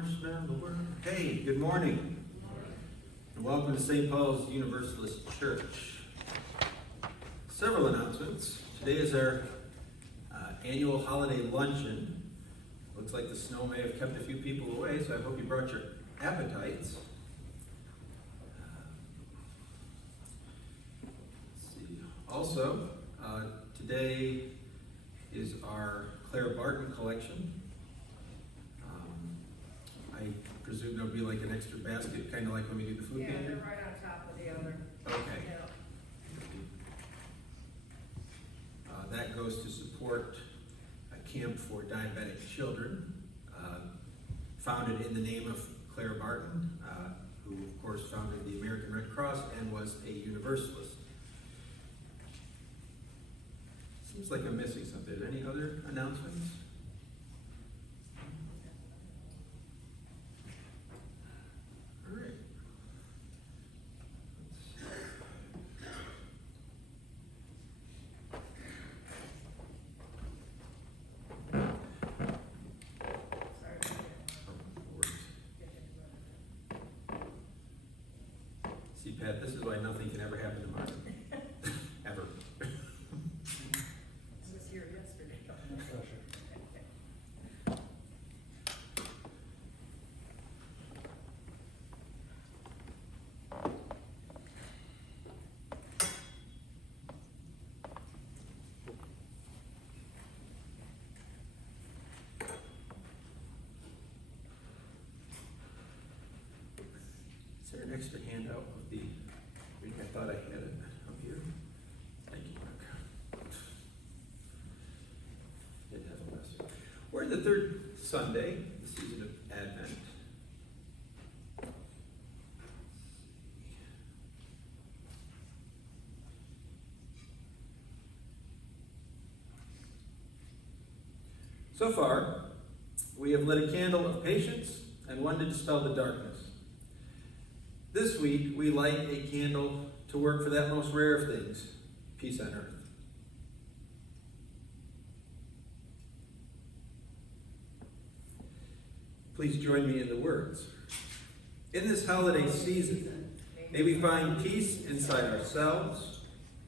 Marshmallow World. Hey, good morning. And welcome to St. Paul's Universalist Church. Several announcements. Today is our annual holiday luncheon. Looks like the snow may have kept a few people away, so I hope you brought your appetites. Let's see. Also, today is our Clara Barton collection. I presume there'll be like an extra basket, kind of like when we do the food pantry? Yeah, they're right on top of the other. Okay. Yeah. That goes to support a camp for diabetic children, founded in the name of Clara Barton, who of course founded the American Red Cross and was a Universalist. Seems like I'm missing something. Any other announcements? All right. See, Pat, this is why nothing can ever happen tomorrow. Ever. I was here yesterday. Is there an extra handout of the week? I thought I had it up here. Thank you, Mark. It has a message. We're in the third Sunday, the season of Advent. So far, we have lit a candle of patience and one to dispel the darkness. This week, we light a candle to work for that most rare of things, peace on earth. Please join me in the words. In this holiday season, may we find peace inside ourselves,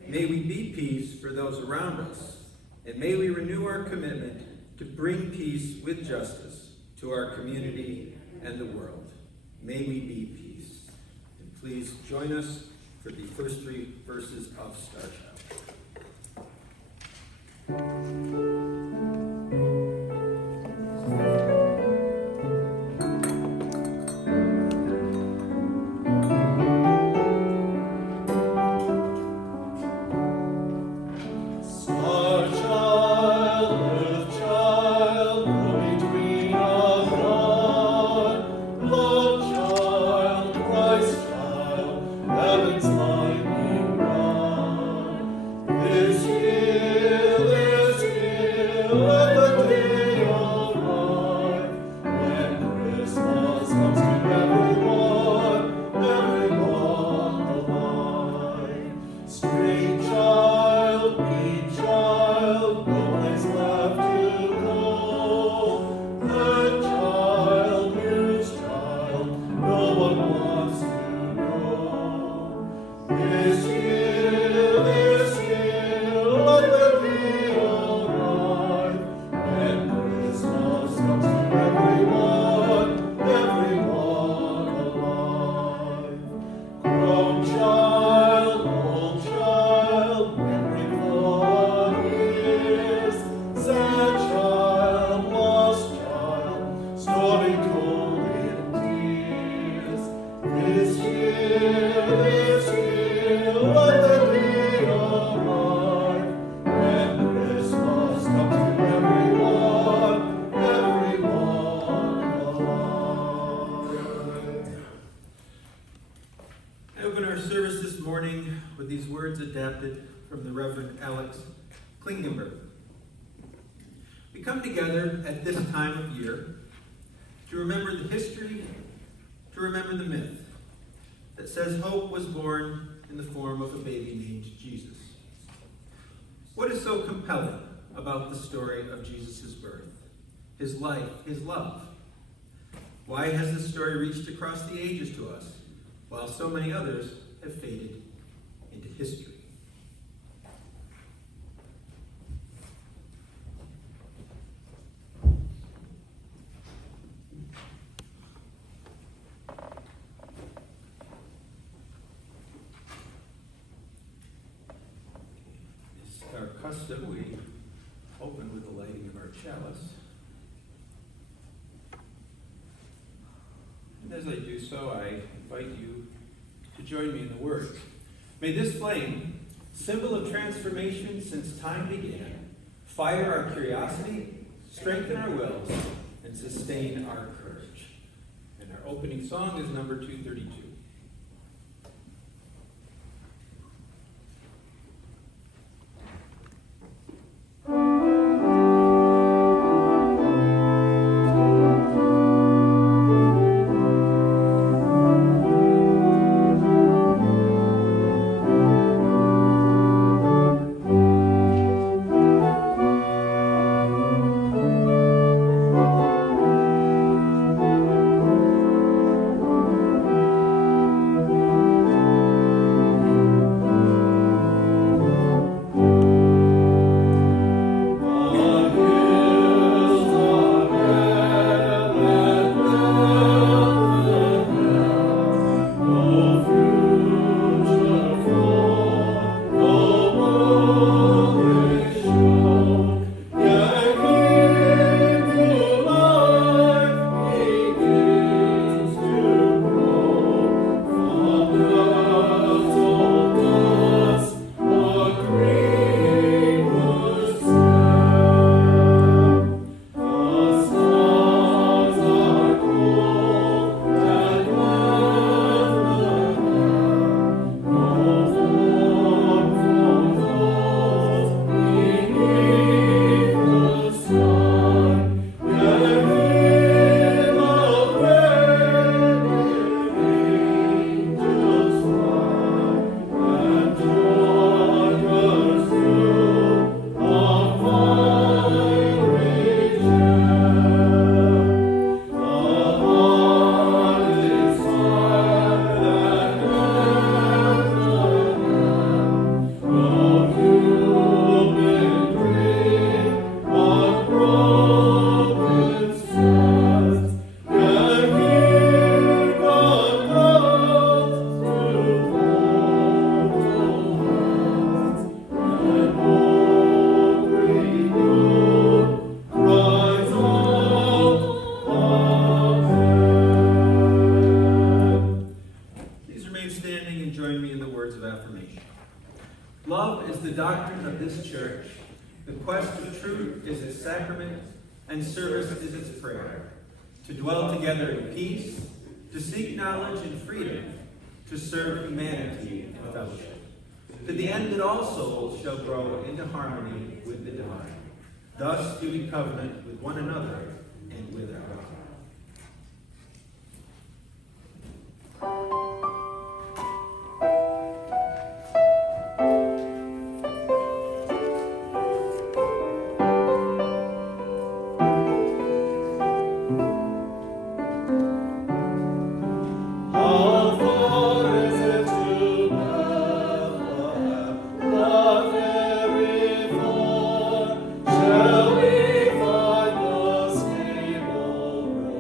may we be peace for those around us, and may we renew our commitment to bring peace with justice to our community and the world. May we be peace. Please join us for the first three verses of Star Child. With these words adapted from the Reverend Alex Klingenberg. We come together at this time of year to remember the history, to remember the myth that says hope was born in the form of a baby named Jesus. What is so compelling about the story of Jesus' birth? His life, his love. Why has this story reached across the ages to us, while so many others have faded into history? It's our custom, we open with the lighting of our chalice. And as I do so, I invite you to join me in the words. May this flame, symbol of transformation since time began, fire our curiosity, strengthen our wills, and sustain our courage. And our opening song is number 232. Love is the doctrine of this church. The quest of truth is its sacrament, and service is its prayer. To dwell together in peace, to seek knowledge and freedom, to serve humanity in fellowship. To the end that all souls shall grow into harmony with the divine. Thus do we covenant with one another and with our God. Shall we find the stable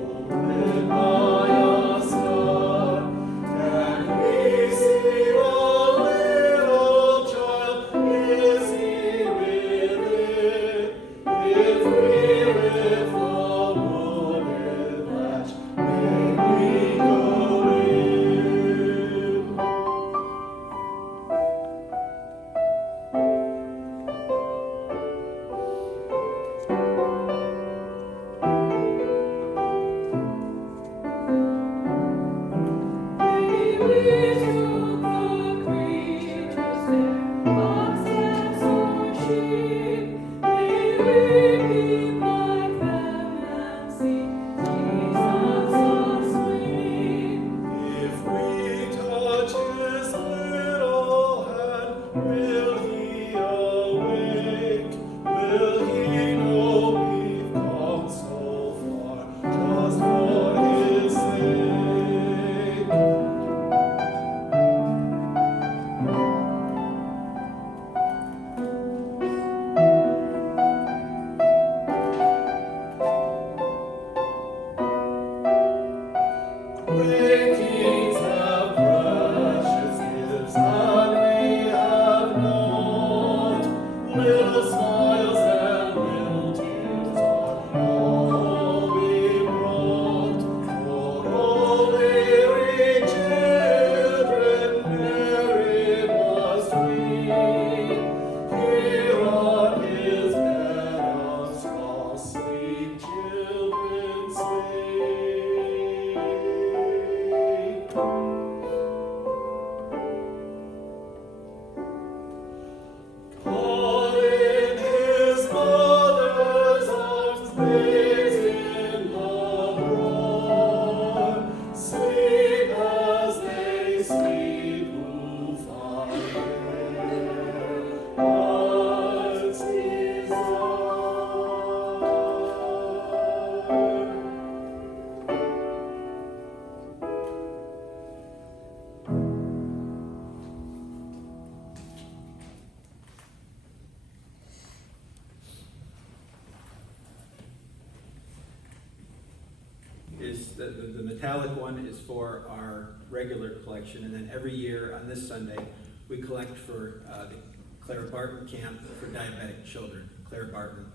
the metallic one is for our regular collection, and then every year on this Sunday, we collect for the Clara Barton Camp for diabetic children. Clara Barton,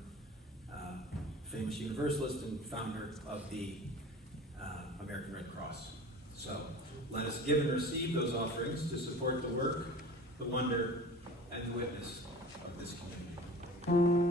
famous Universalist and founder of the American Red Cross. So let us give and receive those offerings to support the work, the wonder, and the witness of this community.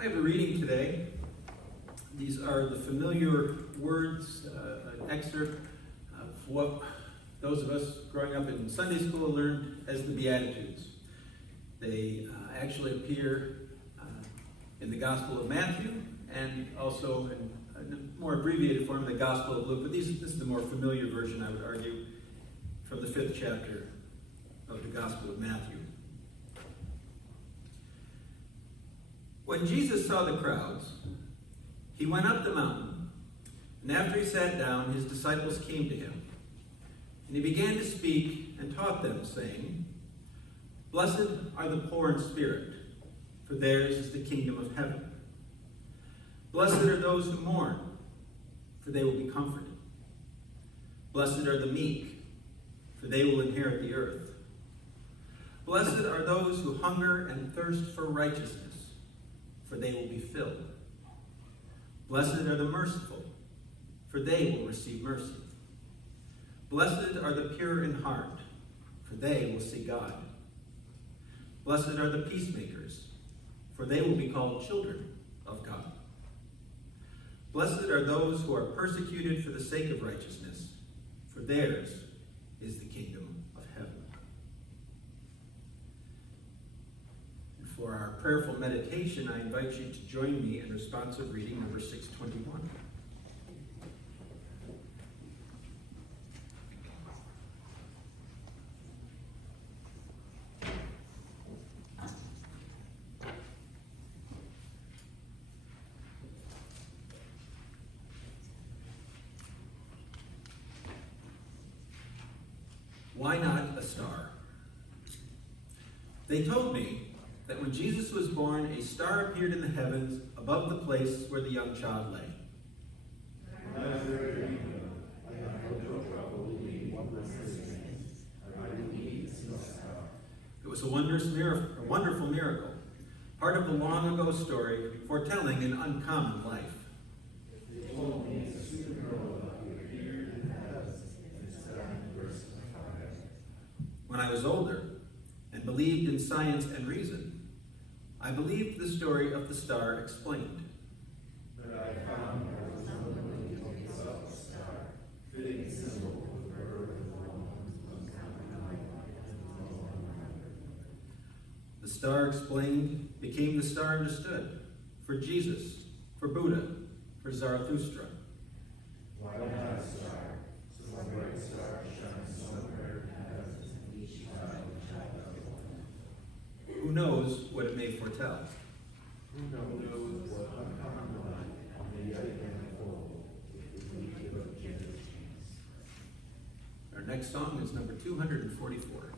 I have a reading today. These are the familiar words, an excerpt of what those of us growing up in Sunday school learned as the Beatitudes. They actually appear in the Gospel of Matthew and also in a more abbreviated form, the Gospel of Luke. But this is the more familiar version, I would argue, from the 5th chapter of the Gospel of Matthew. When Jesus saw the crowds, he went up the mountain, and after he sat down, his disciples came to him. And he began to speak and taught them, saying, "Blessed are the poor in spirit, for theirs is the kingdom of heaven. Blessed are those who mourn, for they will be comforted. Blessed are the meek, for they will inherit the earth. Blessed are those who hunger and thirst for righteousness, for they will be filled. Blessed are the merciful, for they will receive mercy. Blessed are the pure in heart, for they will see God. Blessed are the peacemakers, for they will be called children of God. Blessed are those who are persecuted for the sake of righteousness, for theirs is the kingdom of heaven." And for our prayerful meditation, I invite you to join me in responsive reading number 621. Why not a star? They told me that when Jesus was born, a star appeared in the heavens above the place where the young child lay. It was a wonderful miracle. part of the long ago story foretelling an uncommon life. When I was older and believed in science and reason, I believed the story of the star explained. But I found there was no belief of the star, fitting symbol of the birth of one uncommon life and no one. The star explained became the star understood, for Jesus, for Buddha, for Zarathustra. Why not a star? Some great star shines somewhere in heaven, each time Who knows what it may foretell? who knows what uncommon life may yet unfold if we give a chance. Our next song is number 244.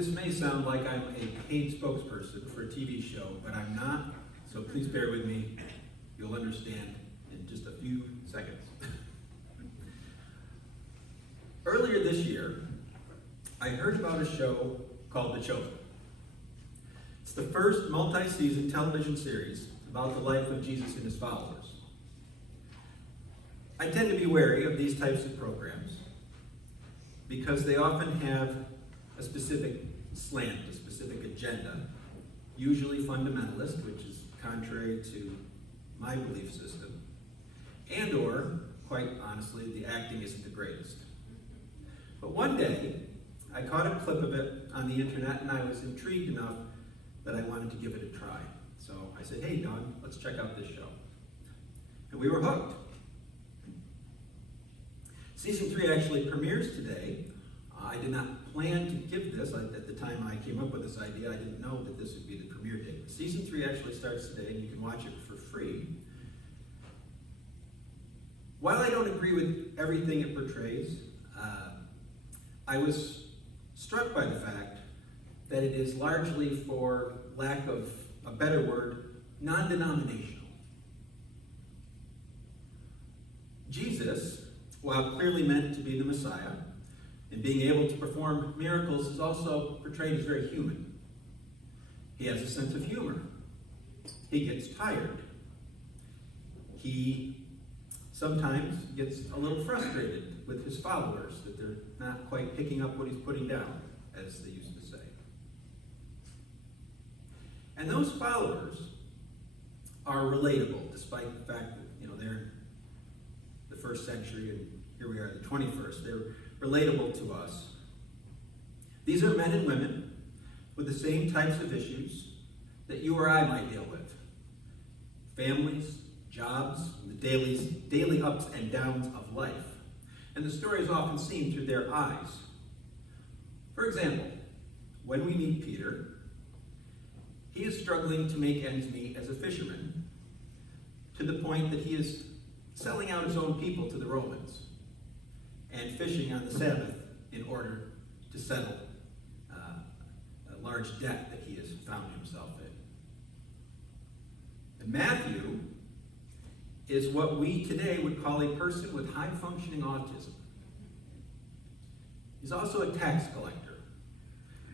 This may sound like I'm a paid spokesperson for a TV show, but I'm not, so please bear with me. You'll understand in just a few seconds. Earlier this year, I heard about a show called The Chosen. It's the first multi-season television series about the life of Jesus and his followers. I tend to be wary of these types of programs because they often have a specific slant, a specific agenda, usually fundamentalist, which is contrary to my belief system, and or, quite honestly, the acting isn't the greatest. But one day, I caught a clip of it on the internet and I was intrigued enough that I wanted to give it a try. So I said, hey Dawn, let's check out this show. And we were hooked. Season 3 actually premieres today. I did not plan to give this. At the time I came up with this idea, I didn't know that this would be the premiere date. Season 3 actually starts today, and you can watch it for free. While I don't agree with everything it portrays, I was struck by the fact that it is largely, for lack of a better word, non-denominational. Jesus, while clearly meant to be the Messiah, and being able to perform miracles, is also portrayed as very human. He has a sense of humor. He gets tired. He sometimes gets a little frustrated with his followers, that they're not quite picking up what he's putting down, as they used to say. And those followers are relatable, despite the fact that, they're in the first century and here we are in the 21st. They're relatable to us. These are men and women with the same types of issues that you or I might deal with. Families, jobs, and the daily ups and downs of life. And the story is often seen through their eyes. For example, when we meet Peter, he is struggling to make ends meet as a fisherman, to the point that he is selling out his own people to the Romans and fishing on the Sabbath in order to settle a large debt that he has found himself in. And Matthew is what we today would call a person with high-functioning autism. He's also a tax collector.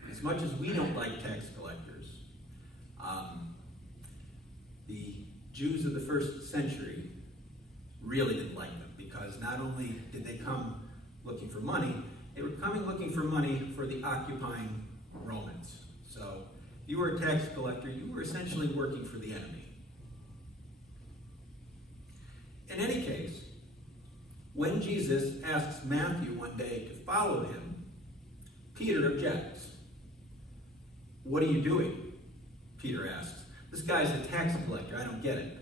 As much as we don't like tax collectors, the Jews of the first century really didn't like them, because not only did they come looking for money, they were coming looking for money for the occupying Romans. So if you were a tax collector, you were essentially working for the enemy. In any case, when Jesus asks Matthew one day to follow him, Peter objects. "What are you doing?" Peter asks. "This guy's a tax collector. I don't get it."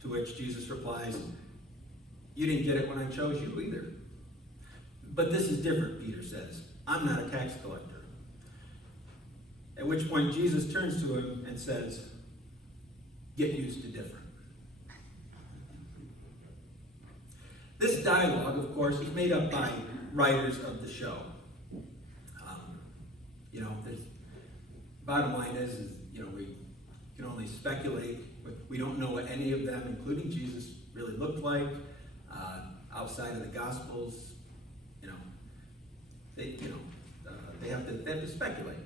To which Jesus replies, "You didn't get it when I chose you either." "But this is different," Peter says. "I'm not a tax collector." At which point Jesus turns to him and says, "Get used to different." This dialogue, of course, is made up by writers of the show. The bottom line is we can only speculate. We don't know what any of them, including Jesus, really looked like. Outside of the Gospels, they have to speculate.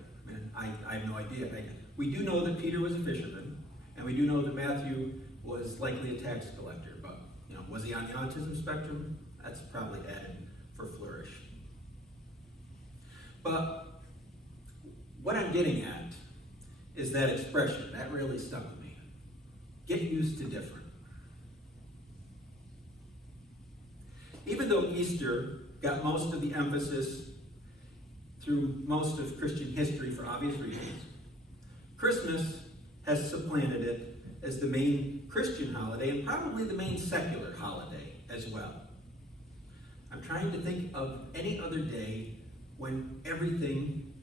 I have no idea. We do know that Peter was a fisherman, and we do know that Matthew was likely a tax collector. But was he on the autism spectrum? That's probably added for flourish. But what I'm getting at is that expression. That really stuck with me. Get used to different. Even though Easter got most of the emphasis through most of Christian history for obvious reasons, Christmas has supplanted it as the main Christian holiday and probably the main secular holiday as well. I'm trying to think of any other day when everything,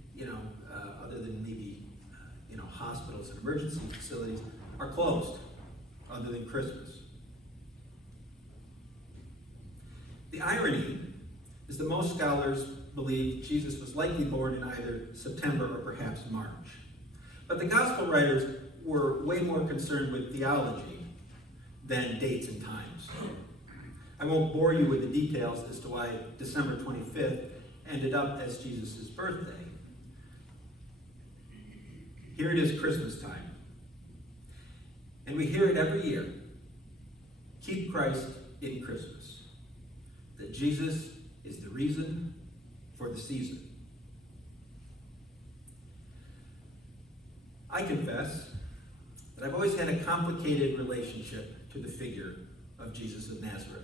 other than maybe, hospitals and emergency facilities are closed, other than Christmas. The irony is that most scholars believe Jesus was likely born in either September or perhaps March. But the gospel writers were way more concerned with theology than dates and times. I won't bore you with the details as to why December 25th ended up as Jesus' birthday. Here it is Christmas time. And we hear it every year. Keep Christ in Christmas. That Jesus is the reason for the season. I confess that I've always had a complicated relationship to the figure of Jesus of Nazareth.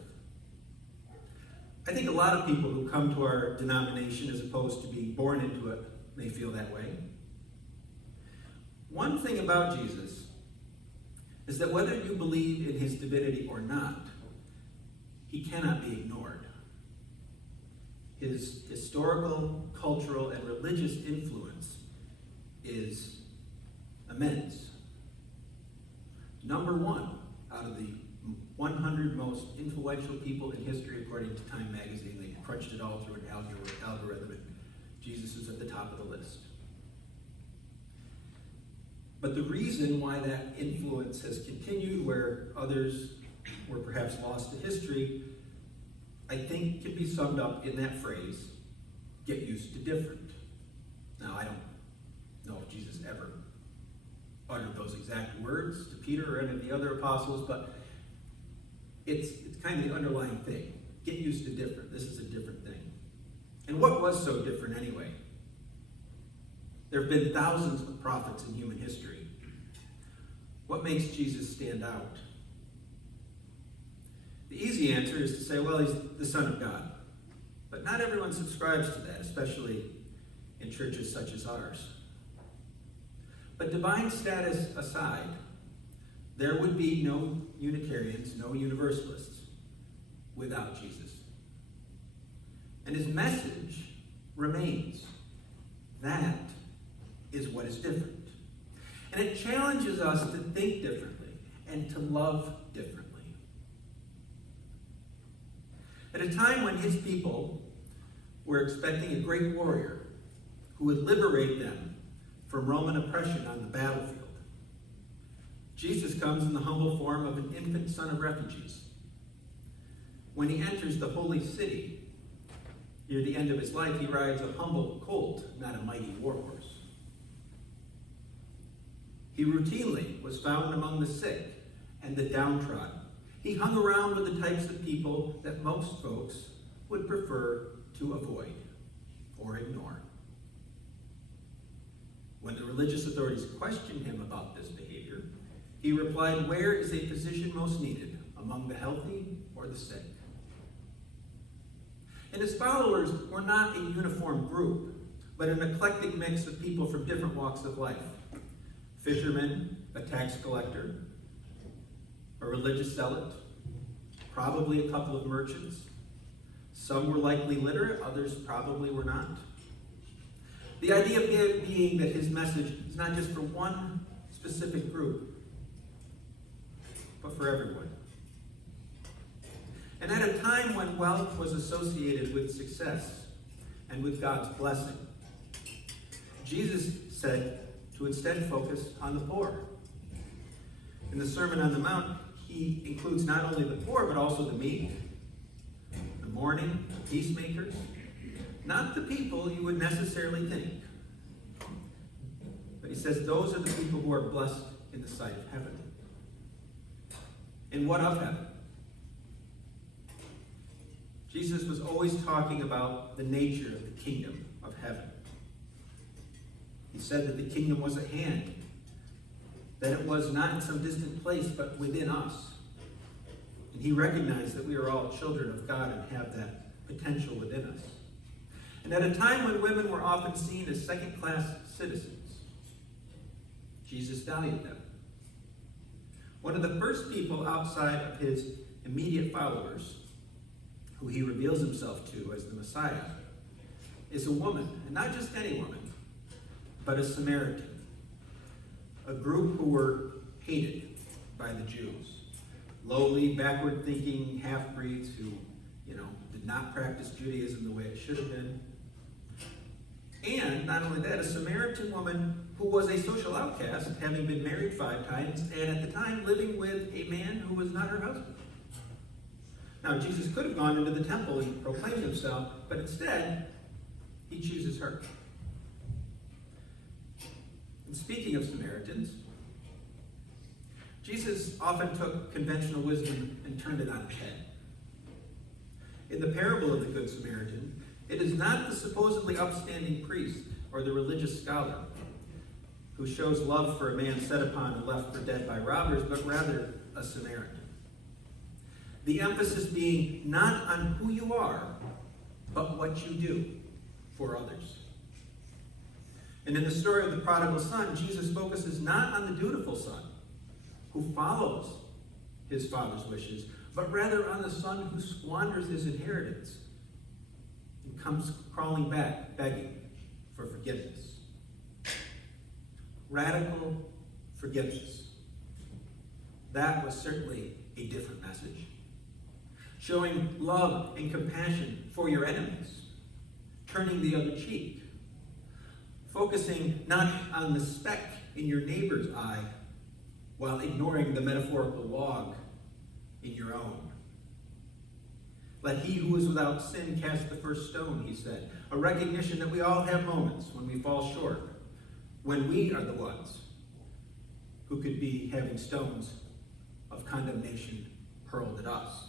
I think a lot of people who come to our denomination as opposed to being born into it may feel that way. One thing about Jesus is that whether you believe in his divinity or not, he cannot be ignored. His historical, cultural, and religious influence is immense. Number one out of the 100 most influential people in history, according to Time magazine. They crunched it all through an algorithm, and Jesus is at the top of the list. But the reason why that influence has continued where others were perhaps lost to history, I think can be summed up in that phrase, get used to different. Now, I don't know if Jesus ever uttered those exact words to Peter or any of the other apostles, but it's kind of the underlying thing. Get used to different. This is a different thing. And what was so different anyway? There have been thousands of prophets in human history. What makes Jesus stand out? The easy answer is to say, well, he's the Son of God. But not everyone subscribes to that, especially in churches such as ours. But divine status aside, there would be no Unitarians, no Universalists without Jesus. And his message remains. That is what is different. And it challenges us to think differently and to love differently. At a time when his people were expecting a great warrior who would liberate them from Roman oppression on the battlefield, Jesus comes in the humble form of an infant son of refugees. When he enters the holy city, near the end of his life, he rides a humble colt, not a mighty war horse. He routinely was found among the sick and the downtrodden. He hung around with the types of people that most folks would prefer to avoid or ignore. When the religious authorities questioned him about this behavior, he replied, "Where is a physician most needed, among the healthy or the sick?" And his followers were not a uniform group, but an eclectic mix of people from different walks of life. Fishermen, a tax collector, a religious zealot, probably a couple of merchants. Some were likely literate, others probably were not. The idea being that his message is not just for one specific group, but for everyone. And at a time when wealth was associated with success and with God's blessing, Jesus said to instead focus on the poor. In the Sermon on the Mount, he includes not only the poor, but also the meek, the mourning, the peacemakers, not the people you would necessarily think. But he says those are the people who are blessed in the sight of heaven. And what of heaven? Jesus was always talking about the nature of the kingdom of heaven. He said that the kingdom was at hand, that it was not in some distant place, but within us. And he recognized that we are all children of God and have that potential within us. And at a time when women were often seen as second-class citizens, Jesus valued them. One of the first people outside of his immediate followers, who he reveals himself to as the Messiah, is a woman, and not just any woman, but a Samaritan, a group who were hated by the Jews. Lowly, backward-thinking half-breeds who, did not practice Judaism the way it should have been. And not only that, a Samaritan woman who was a social outcast, having been married 5 times, and at the time living with a man who was not her husband. Now, Jesus could have gone into the temple and proclaimed himself, but instead, he chooses her. And speaking of Samaritans, Jesus often took conventional wisdom and turned it on its head. In the parable of the Good Samaritan, it is not the supposedly upstanding priest or the religious scholar who shows love for a man set upon and left for dead by robbers, but rather a Samaritan. The emphasis being not on who you are, but what you do for others. And in the story of the prodigal son, Jesus focuses not on the dutiful son who follows his father's wishes, but rather on the son who squanders his inheritance and comes crawling back, begging for forgiveness. Radical forgiveness. That was certainly a different message. Showing love and compassion for your enemies. Turning the other cheek. Focusing not on the speck in your neighbor's eye, while ignoring the metaphorical log in your own. Let he who is without sin cast the first stone, he said. A recognition that we all have moments when we fall short, when we are the ones who could be having stones of condemnation hurled at us.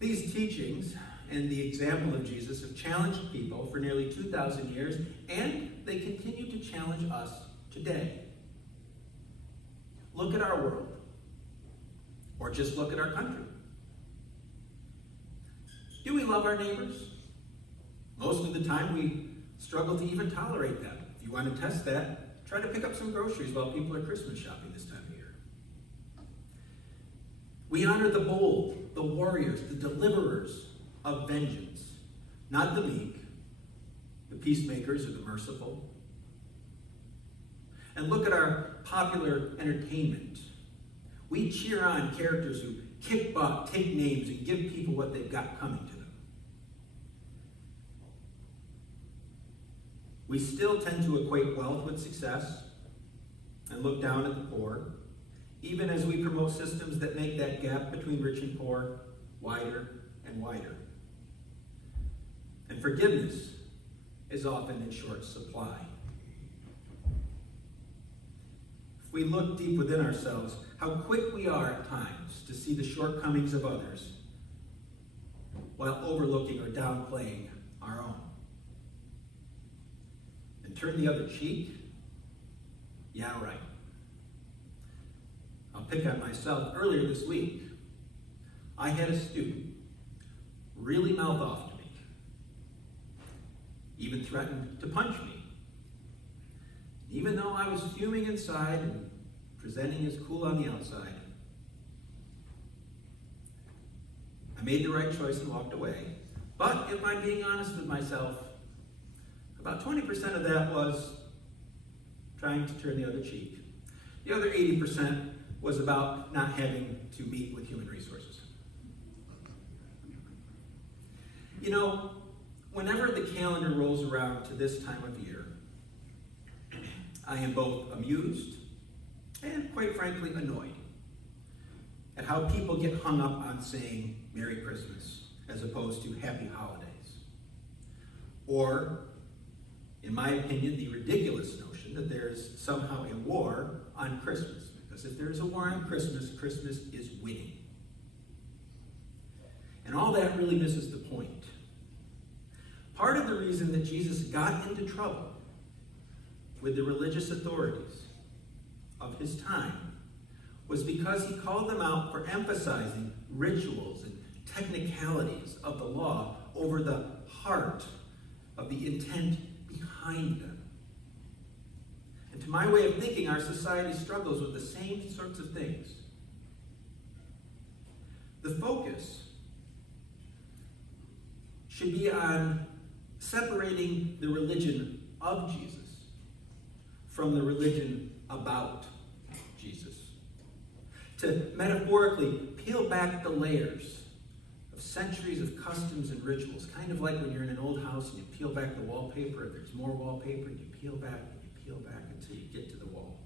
These teachings and the example of Jesus have challenged people for nearly 2,000 years, and they continue to challenge us today. Look at our world, or just look at our country. Do we love our neighbors? Most of the time we struggle to even tolerate them. If you want to test that, try to pick up some groceries while people are Christmas shopping this time of year. We honor the bold, the warriors, the deliverers of vengeance, not the meek, the peacemakers or the merciful. And look at our popular entertainment. We cheer on characters who kick butt, take names, and give people what they've got coming to them. We still tend to equate wealth with success and look down at the poor, even as we promote systems that make that gap between rich and poor wider and wider. And forgiveness is often in short supply. If we look deep within ourselves, how quick we are at times to see the shortcomings of others while overlooking or downplaying our own. And turn the other cheek? Yeah, right. I'll pick on myself. Earlier this week, I had a student really mouth off to me, even threatened to punch me. Even though I was fuming inside and presenting as cool on the outside, I made the right choice and walked away. But if I'm being honest with myself, about 20% of that was trying to turn the other cheek. The other 80% was about not having to meet with human resources. You know, whenever the calendar rolls around to this time of year, I am both amused and, quite frankly, annoyed at how people get hung up on saying Merry Christmas as opposed to Happy Holidays. Or, in my opinion, the ridiculous notion that there's somehow a war on Christmas. Because if there's a war on Christmas, Christmas is winning. And all that really misses the point. Part of the reason that Jesus got into trouble with the religious authorities of his time was because he called them out for emphasizing rituals and technicalities of the law over the heart of the intent behind them. And to my way of thinking, our society struggles with the same sorts of things. The focus should be on separating the religion of Jesus from the religion about Jesus. To metaphorically peel back the layers of centuries of customs and rituals, kind of like when you're in an old house and you peel back the wallpaper, if there's more wallpaper, and you peel back until you get to the wall.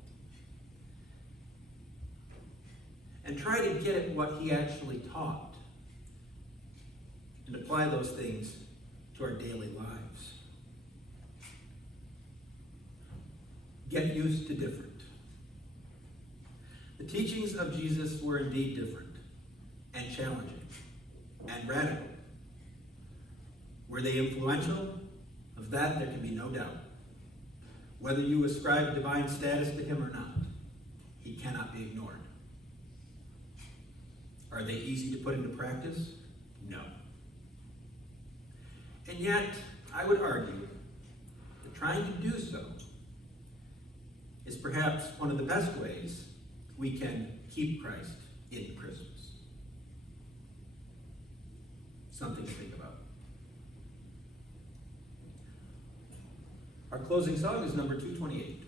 and try to get at what he actually taught and apply those things to our daily lives. Get used to different. The teachings of Jesus were indeed different and challenging and radical. Were they influential? Of that there can be no doubt. Whether you ascribe divine status to him or not, he cannot be ignored. Are they easy to put into practice? No. And yet, I would argue that trying to do so is perhaps one of the best ways we can keep Christ in Christmas. Something to think about. Our closing song is number 228.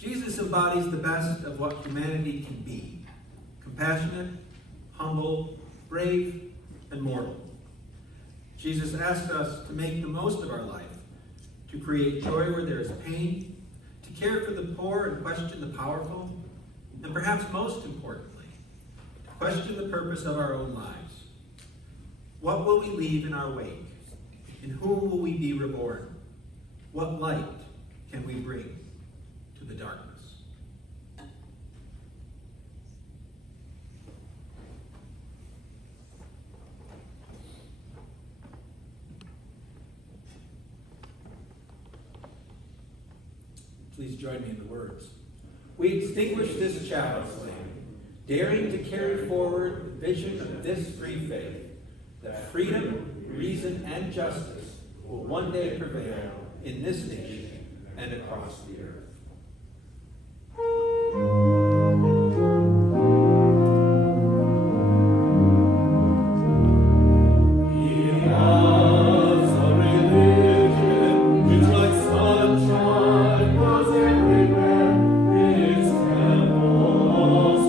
Jesus embodies the best of what humanity can be: compassionate, humble, brave, and mortal. Jesus asked us to make the most of our life, to create joy where there is pain, to care for the poor and question the powerful, and perhaps most importantly, to question the purpose of our own lives. What will we leave in our wake? In whom will we be reborn? What light can we bring to the darkness? Please join me in the words. We extinguish this chalice flame, daring to carry forward the vision of this free faith, that freedom, reason, and justice will one day prevail in this nation and across the earth. Sunshine was everywhere, its temples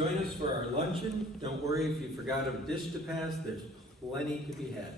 join us for our luncheon. Don't worry if you forgot a dish to pass, there's plenty to be had.